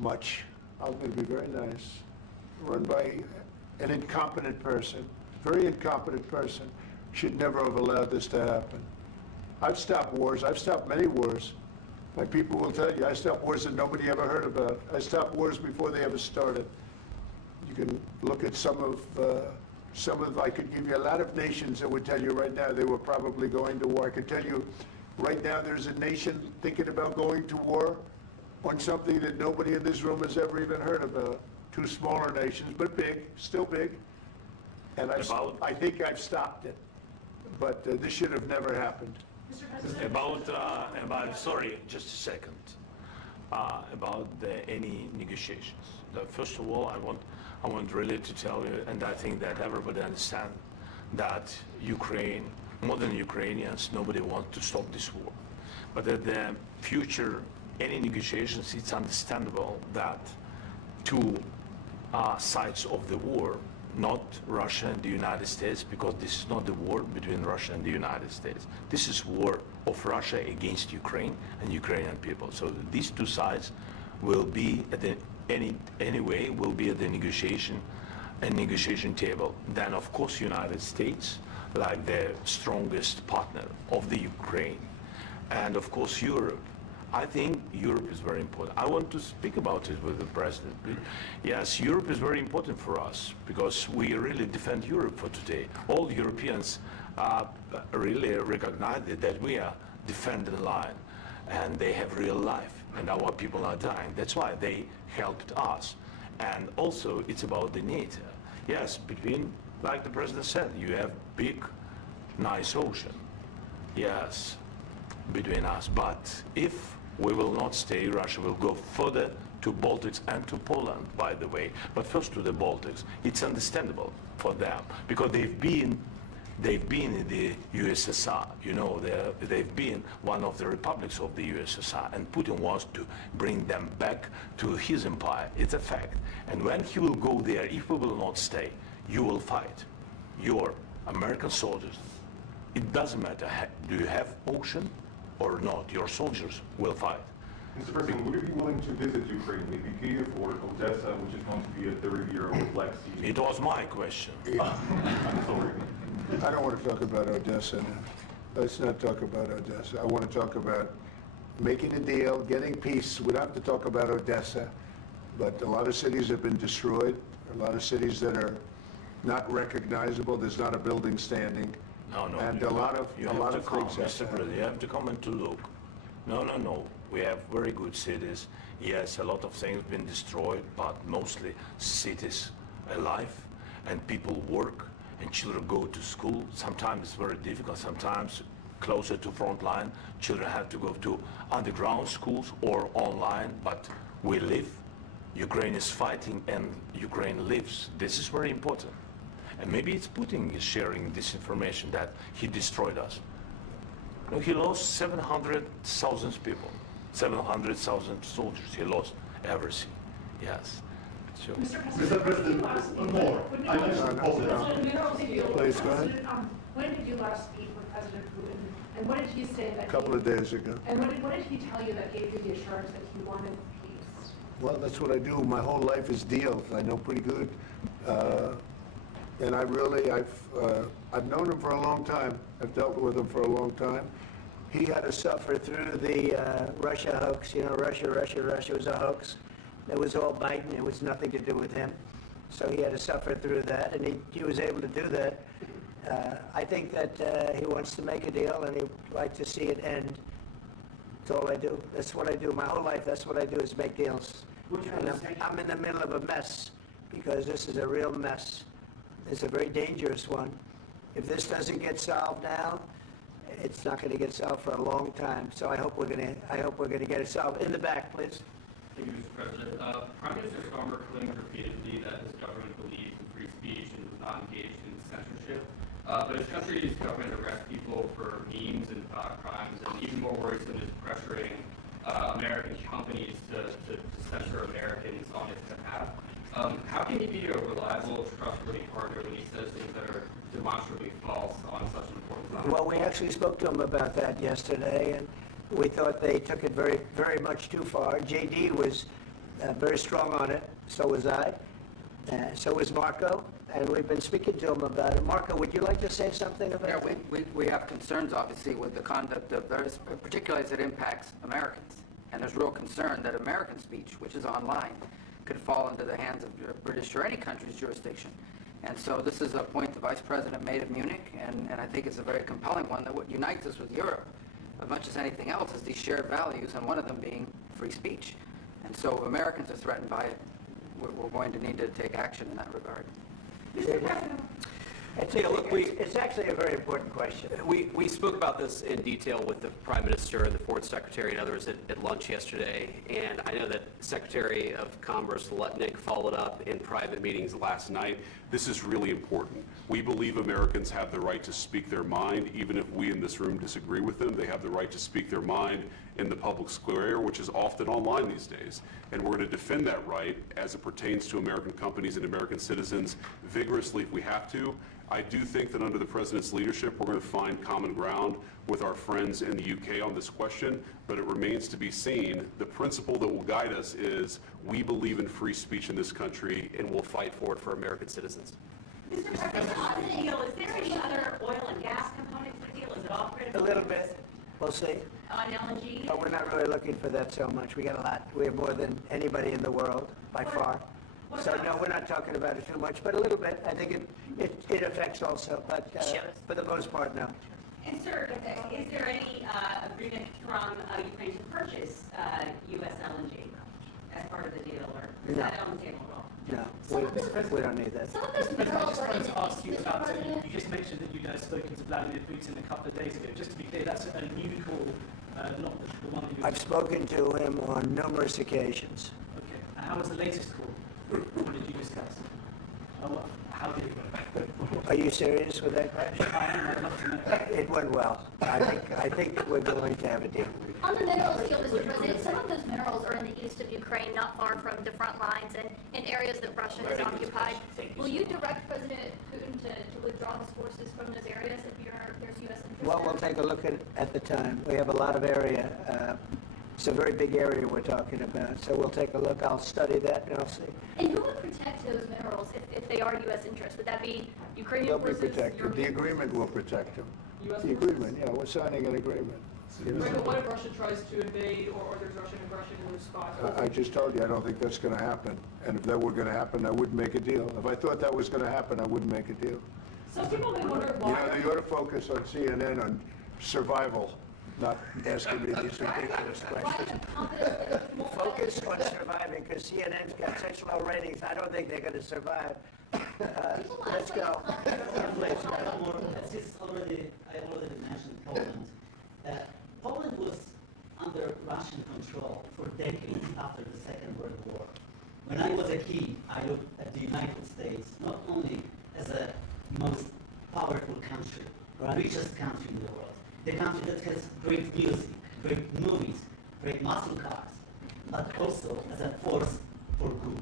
much, I'm going to be very nice, run by an incompetent person, very incompetent person, should never have allowed this to happen. I've stopped wars. I've stopped many wars. My people will tell you, I stopped wars that nobody ever heard about. I stopped wars before they ever started. You can look at some of, I could give you a lot of nations that would tell you right now they were probably going to war. I could tell you right now there's a nation thinking about going to war on something that nobody in this room has ever even heard about. Two smaller nations, but big, still big. And I think I've stopped it, but this should have never happened. Sorry, just a second. About any negotiations. First of all, I want really to tell you, and I think that everybody understands that Ukraine, more than Ukrainians, nobody wants to stop this war. But at the future, any negotiations, it's understandable that two sides of the war, not Russia and the United States, because this is not the war between Russia and the United States. This is war of Russia against Ukraine and Ukrainian people. So these two sides will be at the anyway will be at the negotiation table. Then of course United States, like the strongest partner of the Ukraine, and of course Europe. I think Europe is very important. I want to speak about it with the president. Yes, Europe is very important for us because we really defend Europe for today. All Europeans really recognize that we are defending the line, and they have real life, and our people are dying. That's why they helped us. And also, it's about the NATO. Yes, between, like the president said, you have big, nice ocean. Yes, between us. But if we will not stay, Russia will go further to Baltics and to Poland, by the way. But first to the Baltics. It's understandable for them because they've been in the USSR. You know, they've been one of the republics of the USSR, and Putin wants to bring them back to his empire. It's a fact. And when he will go there, if we will not stay, you will fight. Your American soldiers. It doesn't matter, do you have ocean or not, your soldiers will fight. Mr. President, would you be willing to visit Ukraine, maybe Kyiv or Odessa, which is going to be a 30-year-old Black Sea? It was my question. I'm sorry. I don't want to talk about Odessa now. Let's not talk about Odessa. I want to talk about making a deal, getting peace. We don't have to talk about Odessa, but a lot of cities have been destroyed. A lot of cities that are not recognizable. There's not a building standing. No, and a lot of things. Mr. President, you have to come and to look. No. We have very good cities. Yes, a lot of things have been destroyed, but mostly cities alive, and people work, and children go to school. Sometimes it's very difficult. Sometimes closer to front line, children have to go to underground schools or online. But we live. Ukraine is fighting, and Ukraine lives. This is very important. And maybe it's Putin is sharing this information that he destroyed us. No, he lost 700,000 people, 700,000 soldiers. He lost everything. Yes. So. Mr. President, one more. I mentioned Poland. Please, go ahead. When did you last speak with President Putin? And what did he say? A couple of days ago. And what did he tell you that gave you the assurance that he wanted peace? Well, that's what I do. My whole life is deals. I know pretty good. And I've known him for a long time. I've dealt with him for a long time. He had to suffer through the Russia hoax. You know, Russia was a hoax. It was all Biden. It was nothing to do with him. So he had to suffer through that, and he was able to do that. I think that he wants to make a deal, and he'd like to see it end. That's all I do. That's what I do. My whole life, that's what I do is make deals. And I'm in the middle of a mess because this is a real mess. It's a very dangerous one. If this doesn't get solved now, it's not going to get solved for a long time. So I hope we're going to get it solved. In the back, please. Thank you, Mr. President. Prime Minister Starmer claimed repeatedly that his government believes in free speech and was not engaged in censorship. But his country's government arrests people for memes and crimes, and even more worrisome is pressuring American companies to censor Americans on his behalf. How can he be a reliable, trustworthy partner when he says things that are demonstrably false on such an important topic? Well, we actually spoke to him about that yesterday, and we thought they took it very, very much too far. JD was very strong on it. So was I. So was Marco. And we've been speaking to him about it. Marco, would you like to say something about it? Yeah, we have concerns, obviously, with the conduct of those, particularly as it impacts Americans. And there's real concern that American speech, which is online, could fall into the hands of British or any country's jurisdiction. And so this is a point the Vice President made of Munich, and I think it's a very compelling one, that what unites us with Europe, as much as anything else, is these shared values, and one of them being free speech. And so if Americans are threatened by it, we're going to need to take action in that regard. It's actually a very important question. We spoke about this in detail with the Prime Minister and the Foreign Secretary and others at lunch yesterday, and I know that Secretary of Commerce Lutnick followed up in private meetings last night. This is really important. We believe Americans have the right to speak their mind, even if we in this room disagree with them. They have the right to speak their mind in the public square, which is often online these days. And we're going to defend that right as it pertains to American companies and American citizens vigorously if we have to. I do think that under the President's leadership, we're going to find common ground with our friends in the UK on this question, but it remains to be seen. The principle that will guide us is we believe in free speech in this country, and we'll fight for it for American citizens. Mr. President, on the deal, is there any other oil and gas component to the deal? Is it all critical? A little bit. We'll see. On LNG? But we're not really looking for that so much. We got a lot. We have more than anybody in the world, by far. So no, we're not talking about it too much, but a little bit. I think it affects also, but for the most part, no. And sir, is there any agreement from Ukraine to purchase U.S. LNG as part of the deal, or is that on the table at all? No, we don't need that. I just wanted to ask you about it. You just mentioned that you guys spoken to Vladimir Putin a couple of days ago. Just to be clear, that's a new call, not the one that you... I've spoken to him on numerous occasions. Okay. And how was the latest call? What did you discuss? How did it go? Are you serious with that question? It went well. I think we're going to have a deal. On the minerals deal, Mr. President, some of those minerals are in the east of Ukraine, not far from the front lines and in areas that Russia has occupied. Will you direct President Putin to withdraw his forces from those areas if there's U.S. interest? Well, we'll take a look at the time. We have a lot of area. It's a very big area we're talking about, so we'll take a look. I'll study that and I'll see. And who would protect those minerals if they are U.S. interests? Would that be Ukrainian They'll be forces? protected. The agreement will protect them. The agreement, yeah, we're signing an agreement. Right, but what if Russia tries to invade or there's Russian aggression in those spots? I just told you, I don't think that's going to happen. And if that were going to happen, I wouldn't make a deal. If I thought that was going to happen, I wouldn't make a deal. Some people may wonder why. You know, they ought to focus on CNN on survival, not asking me these ridiculous questions. Focus on surviving, because CNN's got such low ratings. I don't think they're going to survive. Let's go. Please. I already mentioned Poland. Poland was under Russian control for decades after the Second World War. When I was a kid, I looked at the United States not only as a most powerful country, richest country in the world, the country that has great music, great movies, great muscle cars, but also as a force for good.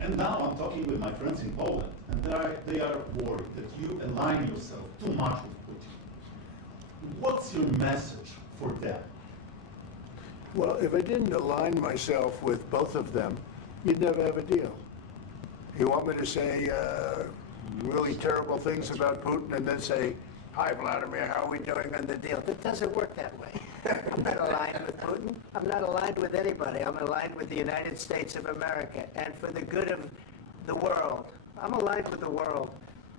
And now I'm talking with my friends in Poland, and they are worried that you align yourself too much with Putin. What's your message for them? Well, if I didn't align myself with both of them, you'd never have a deal. You want me to say really terrible things about Putin and then say, "Hi, Vladimir, how are we doing on the deal?" It doesn't work that way. I'm not aligned with Putin. I'm not aligned with anybody. I'm aligned with the United States of America and for the good of the world. I'm aligned with the world,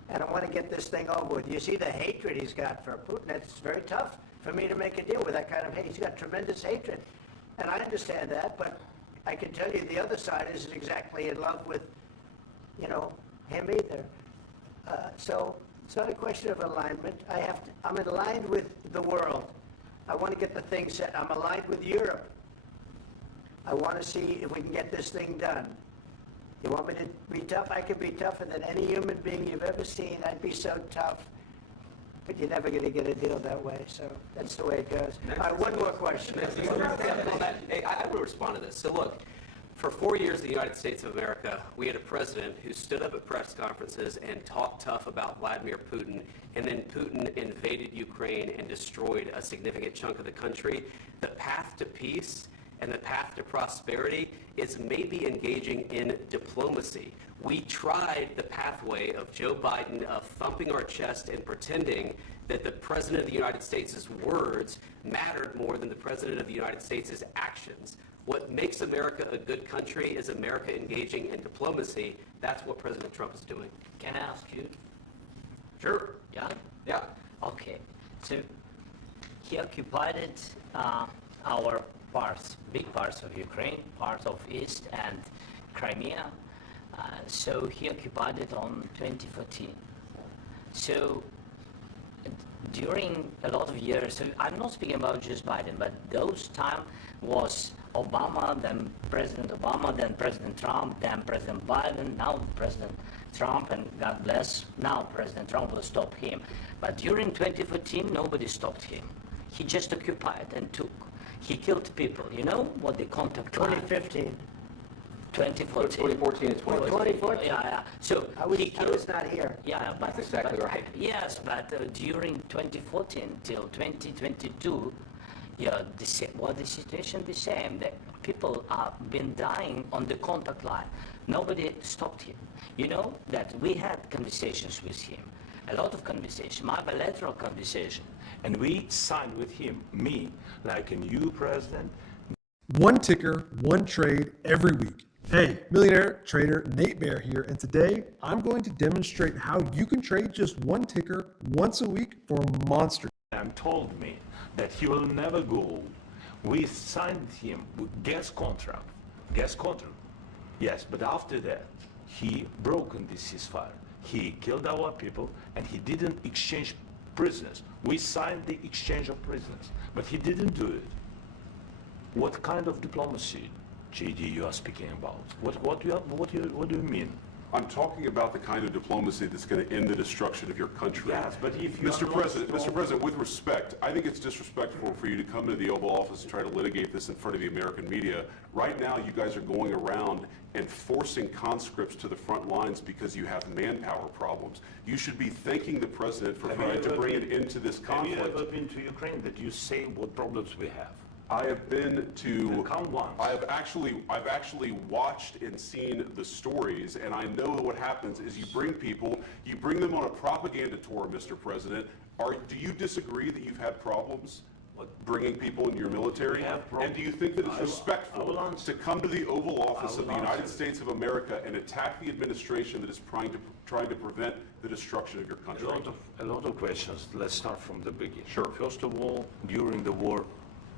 and I want to get this thing over with. You see the hatred he's got for Putin. It's very tough for me to make a deal with that kind of hate. He's got tremendous hatred, and I understand that, but I can tell you the other side isn't exactly in love with, him either. So it's not a question of alignment. I'm aligned with the world. I want to get the thing set. I'm aligned with Europe. I want to see if we can get this thing done. You want me to be tough? I can be tougher than any human being you've ever seen. I'd be so tough. But you're never going to get a deal that way, so that's the way it goes. All right, one more question. I will respond to this. So look, for 4 years in the United States of America, we had a president who stood up at press conferences and talked tough about Vladimir Putin, and then Putin invaded Ukraine and destroyed a significant chunk of the country. The path to peace and the path to prosperity is maybe engaging in diplomacy. We tried the pathway of Joe Biden of thumping our chest and pretending that the President of the United States' words mattered more than the President of the United States' actions. What makes America a good country is America engaging in diplomacy. That's what President Trump is doing. Can I ask you? Sure. Yeah? Yeah. Okay. So he occupied our parts, big parts of Ukraine, parts of East and Crimea. So he occupied it on 2014. So during a lot of years, so I'm not speaking about just Biden, but those time was Obama, then President Obama, then President Trump, then President Biden, now President Trump, and God bless, now President Trump will stop him. But during 2014, nobody stopped him. He just occupied and took. He killed people. You know what the contact line? 2015. 2014. 2014 and 2014. Yeah. So I was not here. Yeah, but That's exactly right. Yes, but during 2014 till 2022, yeah, the situation the same. The people have been dying on the contact line. Nobody stopped him. You know that we had conversations with him, a lot of conversations, my bilateral conversation, and we signed with him, me, like a new president. One ticker, one trade every week. Hey, millionaire trader Nate Bear here, and today I'm going to demonstrate how you can trade just one ticker once a week for a monster. Told me that he will never go. We signed him with gas contract. Yes, but after that, he broken this ceasefire. He killed our people, and he didn't exchange prisoners. We signed the exchange of prisoners, but he didn't do it. What kind of diplomacy, JD, you are speaking about? What do you mean? I'm talking about the kind of diplomacy that's going to end the destruction of your country. Yes, but if you Mr. President, with respect, I think it's disrespectful for you to come to the Oval Office and try to litigate this in front of the American media. Right now, you guys are going around and forcing conscripts to the front lines because you have manpower problems. You should be thanking the President for trying to bring an end to this conflict. Have you ever been to Ukraine that you say what problems we have? I have been to. Count once. I've actually watched and seen the stories, and I know what happens is you bring them on a propaganda tour, Mr. President. Do you disagree that you've had problems bringing people in your military? And do you think that it's respectful to come to the Oval Office of the United States of America and attack the administration that is trying to prevent the destruction of your country? A lot of questions. Let's start from the beginning. Sure. First of all, during the war,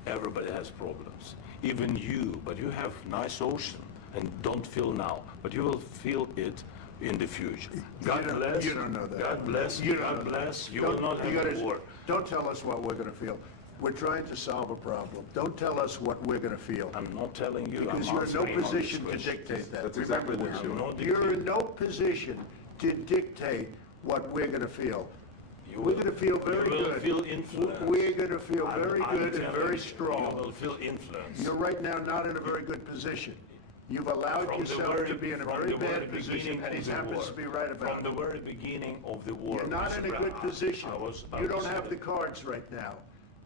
everybody has problems, even you, but you have nice ocean and don't feel now, but you will feel it in the future. God bless. You don't know that. God bless. God bless. You will not have a war. Don't tell us what we're going to feel. We're trying to solve a problem. Don't tell us what we're going to feel. I'm not telling you. Because you're in no position to dictate that. That's exactly what Remember you're this. You're in no position to dictate what we're going to feel. We're going to feel very good. You will feel influence. We're going to feel very good and very strong. You will feel influence. You're right now not in a very good position. You've allowed yourself to be in a very bad position, and he happens to be right about it. From the very beginning of the war. You're not in a good position. You don't have the cards right now.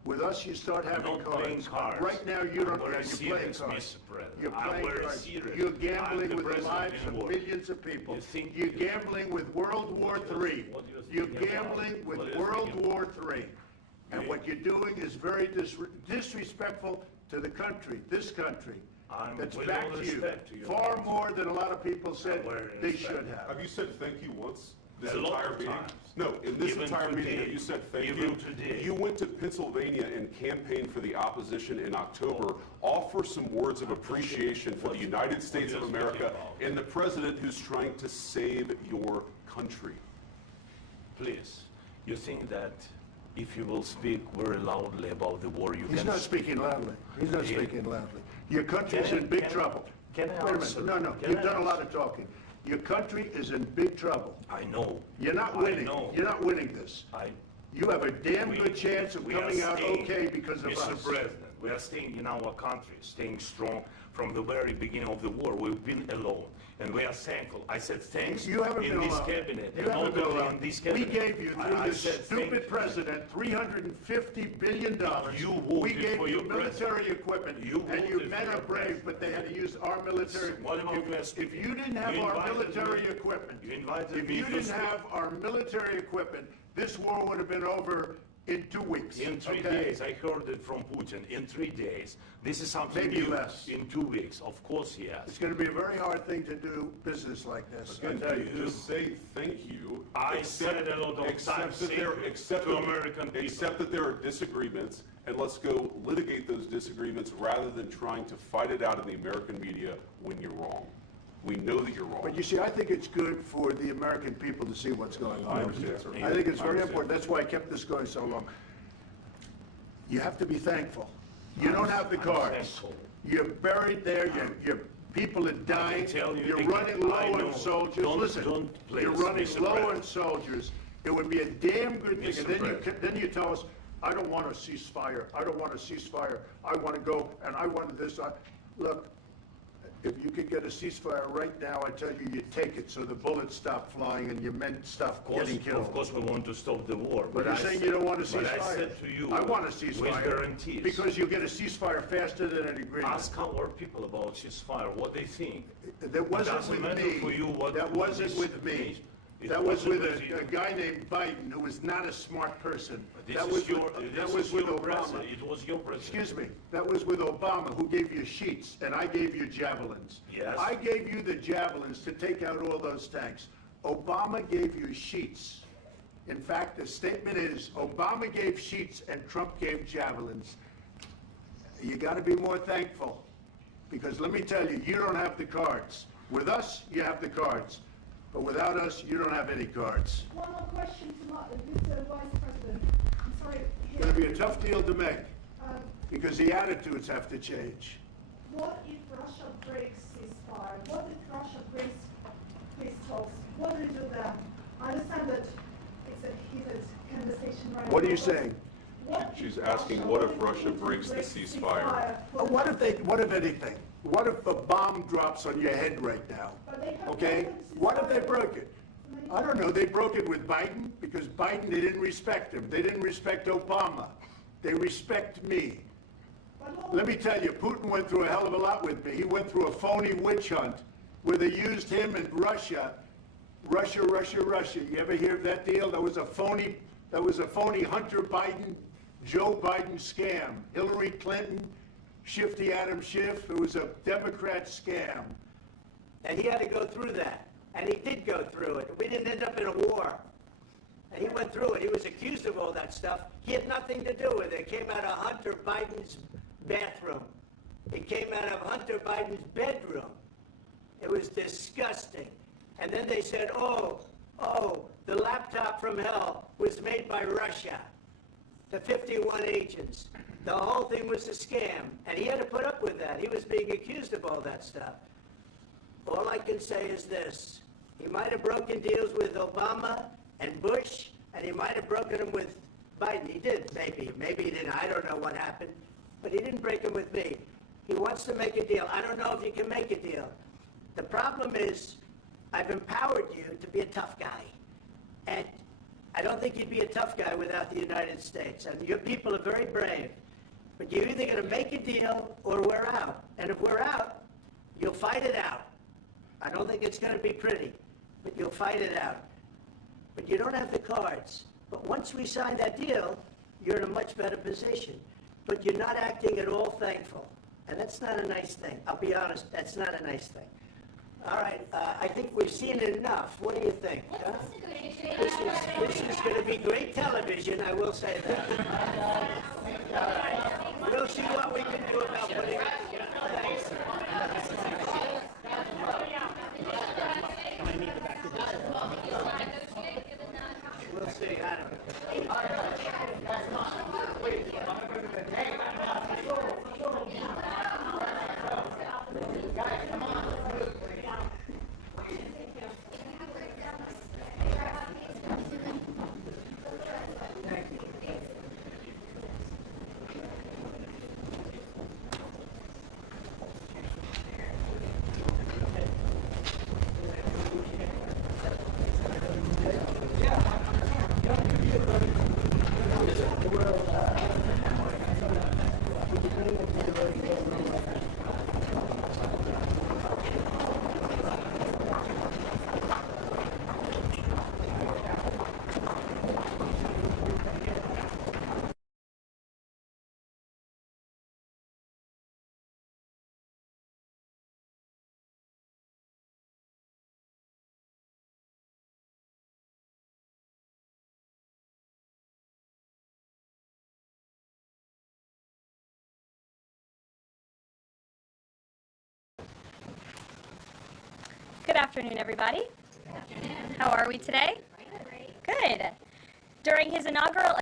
With us, you start having cards. Right now, you don't have. You're playing cards. You're playing cards. You're gambling with the lives of millions of people. You're gambling with World War III. You're gambling with World War III. And what you're doing is very disrespectful to the country, this country. That's back to you. Far more than a lot of people said they should have. Have you said thank you once? This A lot entire of meeting? times. No, in this Even entire meeting, today. have you said thank Even you? today. You went to Pennsylvania and campaigned for the opposition in October. Offer some words of appreciation for the United States of America and the president who's trying to save your country. Please, you think that if you will speak very loudly about the war, you He's can... not speaking loudly. He's not speaking loudly. Your country's in big trouble. Can I Wait a answer? minute. No. Can You've I done a lot answer? of talking. Your country is in big trouble. I know. You're not I winning. know. You're not winning this. You have a damn good chance of We are coming out staying- okay because of Mr. us. President, we are staying in our country, staying strong from the very beginning of the war. We've been alone, and we are thankful. I said thanks You haven't in been this alone. cabinet. You and haven't not been only alone. in this We cabinet. gave you, through I this said thank stupid president, $350 billion. You We voted gave for you your military equipment, and your voted men for are your brave, but they had to use our military. What about If you didn't have You our invited military me- equipment, You invited if me you to didn't speak. have our military equipment, this war would have been over in 2 weeks. In 3 okay? days, I heard it from Putin. In 3 days, this is something Maybe new. less. In 2 weeks, of course, yes. It's going to be a very hard thing to do business like this. I Again, tell you. just say thank you. I said a lot of times that there, except to that- American people. Except that there are disagreements, and let's go litigate those disagreements rather than trying to fight it out in the American media when you're wrong. We know that you're wrong. But you see, I think it's good for the American people to see what's going on. I understand, sir. I think it's I very understand. important. That's why I kept this going so long. You have to be thankful. You don't have the cards. You're buried there. You're People are dying. tell you You're again, running I low know. on soldiers. Don't- Listen, don't please, you're running Mr. low President. on soldiers. It would be a damn good thing. Mr. And President. then you tell us, I don't want a ceasefire. I don't want a ceasefire. I want to go and I want this. Look, if you could get a ceasefire right now, I tell you, you take it so the bullets stop flying and your men stop getting killed. Of course, we want to stop the war. But you're saying you don't want a ceasefire. But I said to you, I want a with ceasefire. guarantees. Because you'll get a ceasefire faster than an agreement. Ask our people about ceasefire, what they think. That wasn't Doesn't with matter me. for you what That wasn't with me. It That was wasn't with you. a guy named Biden who was not a smart person. This That is was your- with, this that was is with your Obama. president. It was your president. Excuse me. That was with Obama, who gave you sheets, and I gave you javelins. Yes. I gave you the javelins to take out all those tanks. Obama gave you sheets. In fact, the statement is, Obama gave sheets and Trump gave javelins. You got to be more thankful, because let me tell you, you don't have the cards. With us, you have the cards. But without us, you don't have any cards. One more question to this Vice President. I'm sorry. It's going to be a tough deal to make, Um, because the attitudes have to change. What if Russia breaks ceasefire? What if Russia breaks peace talks? What do we do then? I understand that it's a heated conversation right now. What are you saying? She's asking, what if Russia breaks the ceasefire? What if anything? What if a bomb drops on your head right now? Okay? What if they broke it? I don't know. They broke it with Biden because Biden, they didn't respect him. They didn't respect Obama. They respect me. Let me tell you, Putin went through a hell of a lot with me. He went through a phony witch hunt where they used him and Russia. Russia. You ever hear of that deal? That was a phony Hunter Biden, Joe Biden scam. Hillary Clinton, Shifty Adam Schiff. It was a Democrat scam. And he had to go through that. And he did go through it. We didn't end up in a war. And he went through it. He was accused of all that stuff. He had nothing to do with it. It came out of Hunter Biden's bathroom. It came out of Hunter Biden's bedroom. It was disgusting. And then they said, oh, the laptop from hell was made by Russia. The 51 agents. The whole thing was a scam. And he had to put up with that. He was being accused of all that stuff. All I can say is this. He might have broken deals with Obama and Bush, and he might have broken them with Biden. He did, maybe. Maybe he didn't. I don't know what happened. But he didn't break them with me. He wants to make a deal. I don't know if he can make a deal. The problem is, I've empowered you to be a tough guy. And I don't think you'd be a tough guy without the United States. And your people are very brave. But you're either going to make a deal or we're out. And if we're out, you'll fight it out. I don't think it's going to be pretty, but you'll fight it out. But you don't have the cards. But once we sign that deal, you're in a much better position. But you're not acting at all thankful. And that's not a nice thing. I'll be honest, that's not a nice thing. All right, I think we've seen it enough. What do you think? Huh? This is going to be great television, I will say that. All right. We'll see what we can do about putting it together. Thanks. We'll see. Good afternoon, everybody. How are we today? Good. During his inaugural